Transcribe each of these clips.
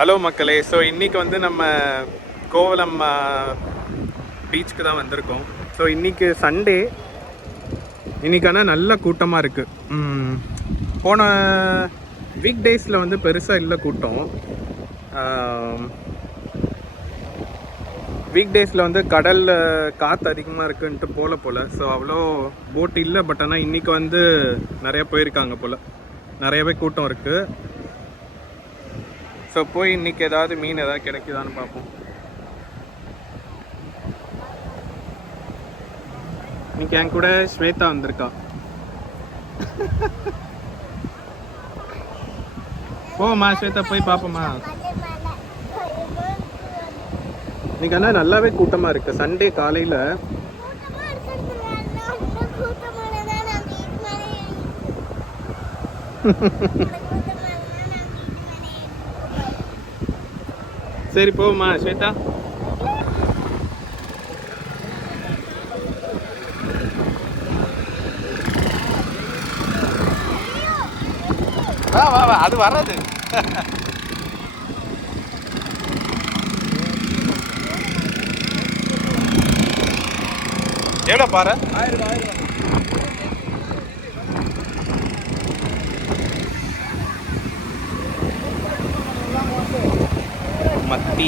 Hello மக்களே. So இன்றைக்கி வந்து நம்ம கோவளம் பீச்சுக்கு தான் வந்திருக்கோம். ஸோ இன்றைக்கி சண்டே. இன்றைக்கான நல்ல கூட்டமாக இருக்குது. போன வீக் டேஸில் வந்து பெருசாக இல்லை கூட்டம். வீக் டேஸில் வந்து கடலில் காற்று அதிகமாக இருக்குன்ட்டு போல் ஸோ அவ்வளோ போட் இல்லை. பட் ஆனால் இன்றைக்கி வந்து நிறையா போயிருக்காங்க போல், நிறையவே கூட்டம் இருக்குது. ஸோ போய் இன்றைக்கி ஏதாவது மீன் ஏதாவது கிடைக்குதான்னு பார்ப்போம். இன்னைக்கு என் கூட ஸ்வேதா வந்திருக்கா. போமா ஸ்வேதா, போய் பார்ப்போமா. இன்னைக்கு ஆனால் நல்லாவே கூட்டமாக இருக்குது. சண்டே காலையில் சரி போமா ஸ்வேதா. வா வா வா, அது வராது. எவ்வளோ பாரு? 1000. மத்தி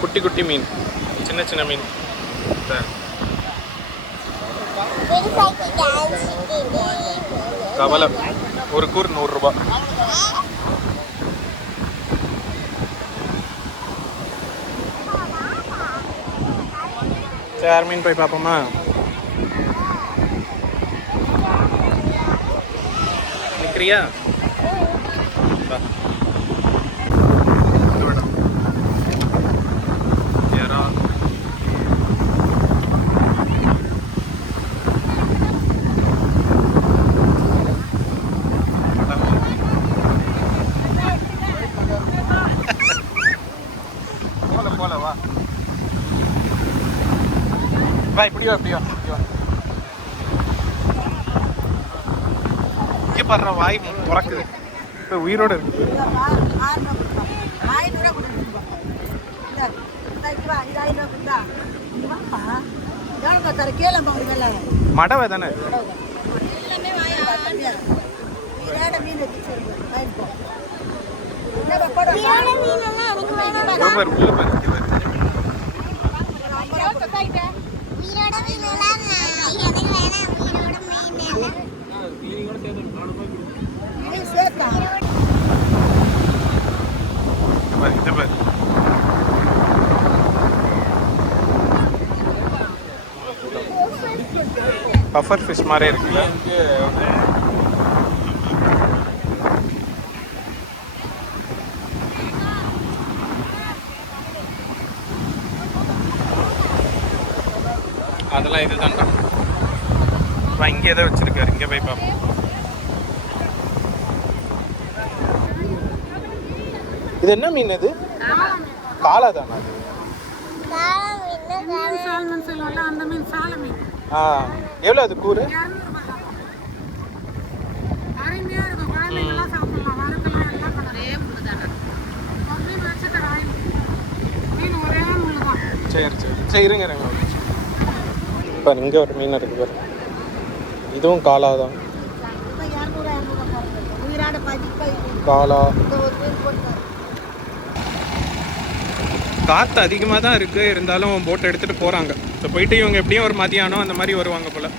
குட்டி குட்டி மீன், சின்ன சின்ன மீன். கவலை ஒரு கூர் 100 ரூபா. சரி மீன் போய் பார்ப்போமா. நிற்கிறியா? போல வா வா, இப்படியோ இப்படியோ இப்படியோ. இங்கே பாடுற வாய் பிறக்குது, உயிரோடு இருக்குது. மடவை தானே பஃபர் ஃபிஷ் மாதிரி இருக்குல்ல. அதெல்லாம் இதுதான்டா. இங்கே தான் வச்சிருக்காரு, இங்கே போய் பார்ப்போம். இது என்ன மீன்? இது காளா தானா? அது எவ்வளோ அது கூறு? சரி சரி சரி, இருங்க இருங்க. இப்போ இங்கே ஒரு மீன் இருக்கு பாரு, இதுவும் காளா தான். காளா காற்று அதிகமாக தான் இருக்குது, இருந்தாலும் போட் எடுத்துகிட்டு போகிறாங்க. ஸோ போயிட்டு இவங்க எப்படியும் ஒரு மதியானம் அந்த மாதிரி வருவாங்க போல்.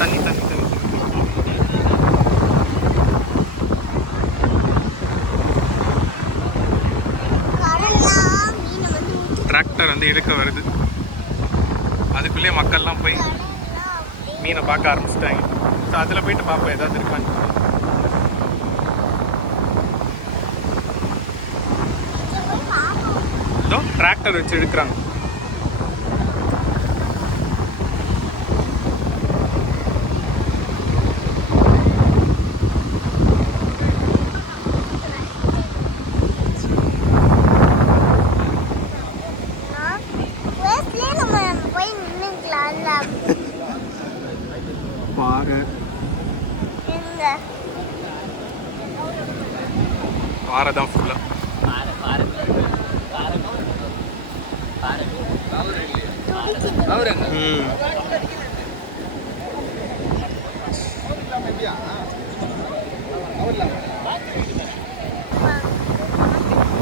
தண்ணி தண்ணி தண்ணி. டிராக்டர் வந்து எடுக்க வருது, அதுக்குள்ளேயே மக்கள்லாம் போய் மீனை பார்க்க ஆரம்பிச்சிட்டாங்க. ஸோ அதில் போயிட்டு பார்ப்போம் ஏதாவது இருக்கான்னு. இதோ டிராக்டர் வச்சு எடுக்கிறாங்க. பாறை பாறை தான் ஃபுல்லாக.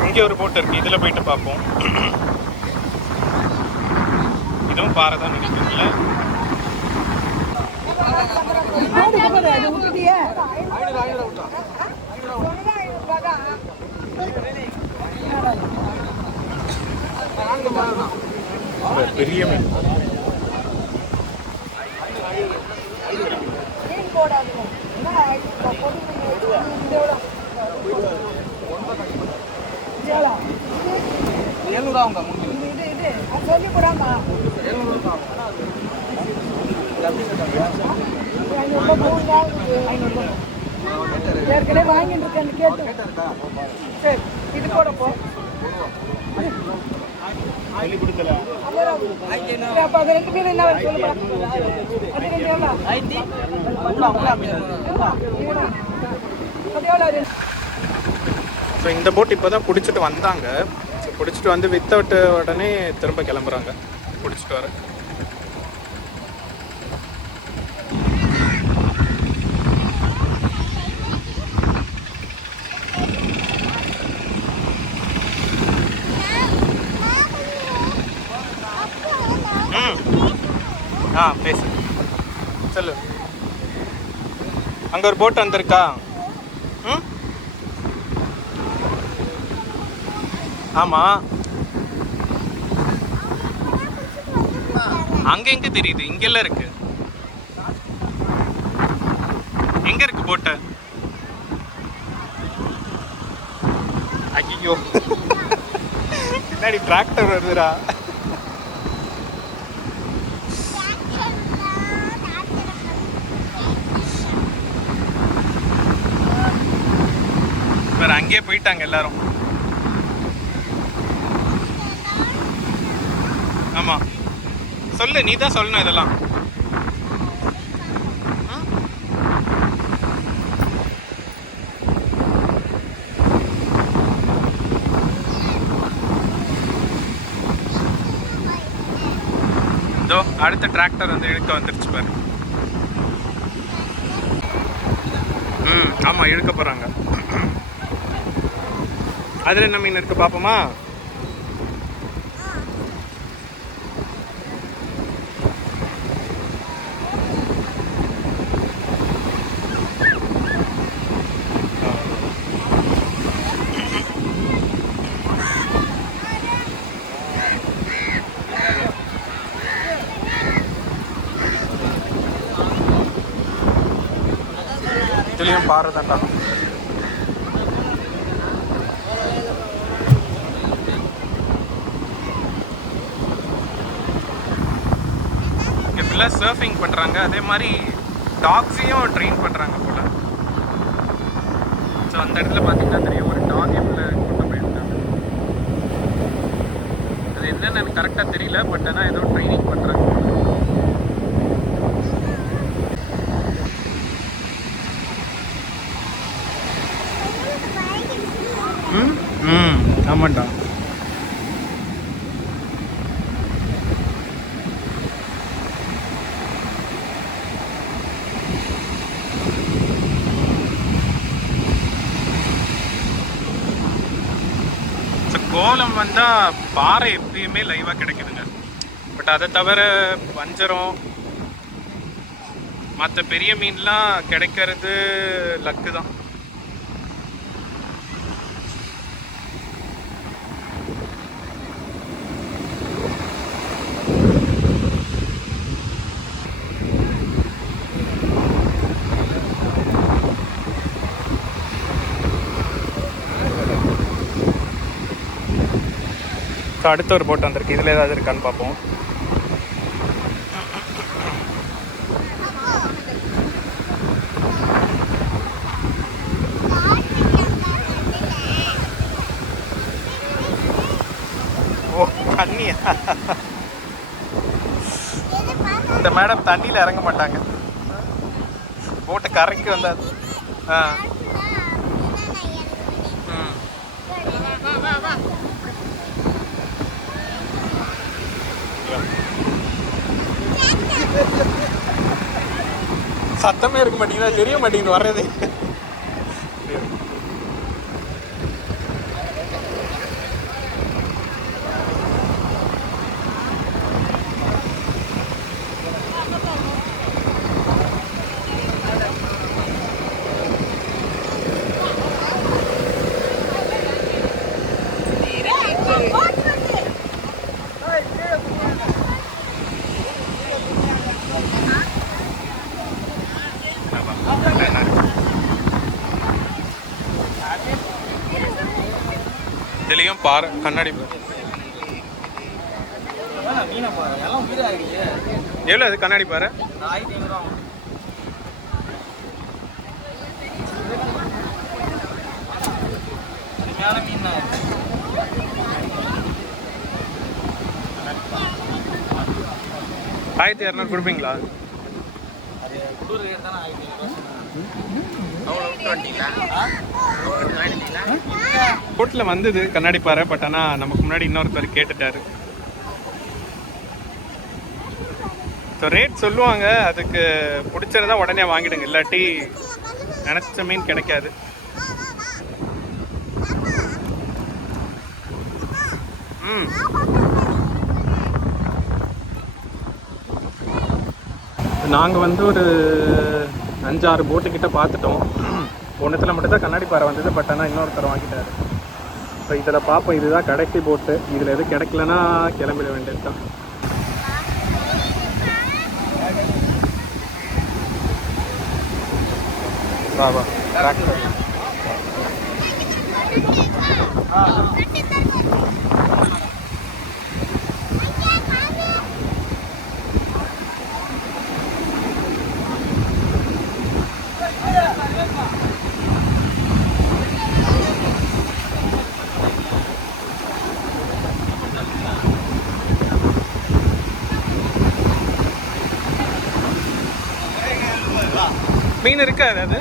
இங்கே ஒரு போட் இருக்கு, இதில் போயிட்டு பார்ப்போம். இதுவும் பாறை தான் நினைக்கிறேன்ல. பெரிய மீன் ஏற்கனவே வாங்கிட்டு இருக்கேன் கேட்டு. சரி இது கூட போ. அப்ப அது 2 மீன் என்ன வரும் சொல்லுங்க. அது 2 எவ்வளோ? அது எவ்வளோ? ஸோ இந்த போட் இப்போ தான் பிடிச்சிட்டு வந்தாங்க. ஸோ பிடிச்சிட்டு வந்து வித்தவுட் உடனே திரும்ப கிளம்புறாங்க பிடிச்சிட்டு வர. பேசு சொல்லு. அங்கே ஒரு போட் வந்திருக்கா? ம் ஆமாம். அங்கே எங்கே தெரியுது? இங்கெல்லாம் இருக்கு. எங்கே இருக்கு போட்டு? ஐயோ பின்னாடி டிராக்டர் வருதுடா. வேற அங்கேயே போயிட்டாங்க எல்லாரும். ஆமா சொல்லு, நீ தான் சொல்லணும் இதெல்லாம். இதோ அடுத்த டிராக்டர் வந்து இழுக்க வந்துருச்சு பாரு. ஆமா இழுக்க போறாங்க. அதுல என்ன மீன் இருக்கு பாப்போமா? இதுலயும் பாறை தாண்டா. இங்கே ஃபுல்லாக சர்ஃபிங் பண்ணுறாங்க, அதே மாதிரி டாக்ஸையும் ட்ரெயின் பண்ணுறாங்க போல. ஸோ அந்த இடத்துல பார்த்தீங்கன்னா தெரியும், ஒரு டாக் எவ்வளோ கொண்டு போயிருக்காங்க. அது என்னன்னு எனக்கு கரெக்டாக தெரியல, பட் ஆனால் ஏதோ ட்ரைனிங் பண்ணுறாங்க. ஆமாண்டா. கோலம் வந்தால் பாறை எப்பயுமே லைவாக கிடைக்குதுங்க. பட் அதை தவிர வஞ்சரம் மற்ற பெரிய மீன்லாம் கிடைக்கிறது லக்கு தான். ஸோ அடுத்த ஒரு போட் வந்திருக்கு, இதில் ஏதாவது இருக்கான்னு பார்ப்போம். ஓ தண்ணியா? இந்த மேடம் தண்ணியில் இறங்க மாட்டாங்க, போட்டு கரைக்கு வந்தா. ஆ ம் சத்தமே இருக்க மாட்டேங்குதா, தெரிய மாட்டேங்குது வர்றது. இதுலேயும் பாறை கண்ணாடி எவ்வளோ அது கண்ணாடி பாறை? ஆயிரத்தி இரநூறு கொடுப்பீங்களா? போட்டில் வந்தது கண்ணாடி பாறை, பட் ஆனால் நமக்கு முன்னாடி இன்னொருத்தர் கேட்டுட்டாரு. ஸோ ரேட் சொல்லுவாங்க, அதுக்கு பிடிச்சதான் உடனே வாங்கிடுங்க, இல்லாட்டி நினச்ச மீன் கிடைக்காது. ம் நாங்கள் வந்து ஒரு 5-6 போட்டுக்கிட்ட பார்த்துட்டோம். ஒன்றுத்தில் மட்டும்தான் கண்ணாடி பாறை வந்தது, பட் ஆனால் இன்னொருத்தர் வாங்கிட்டார். ஸோ இதில் பார்ப்போம், இதுதான் கடைசி போட்டு. இதில் எதுவும் கிடைக்கலன்னா கிளம்பிட வேண்டியது தான். வா மீன் இருக்கா? அது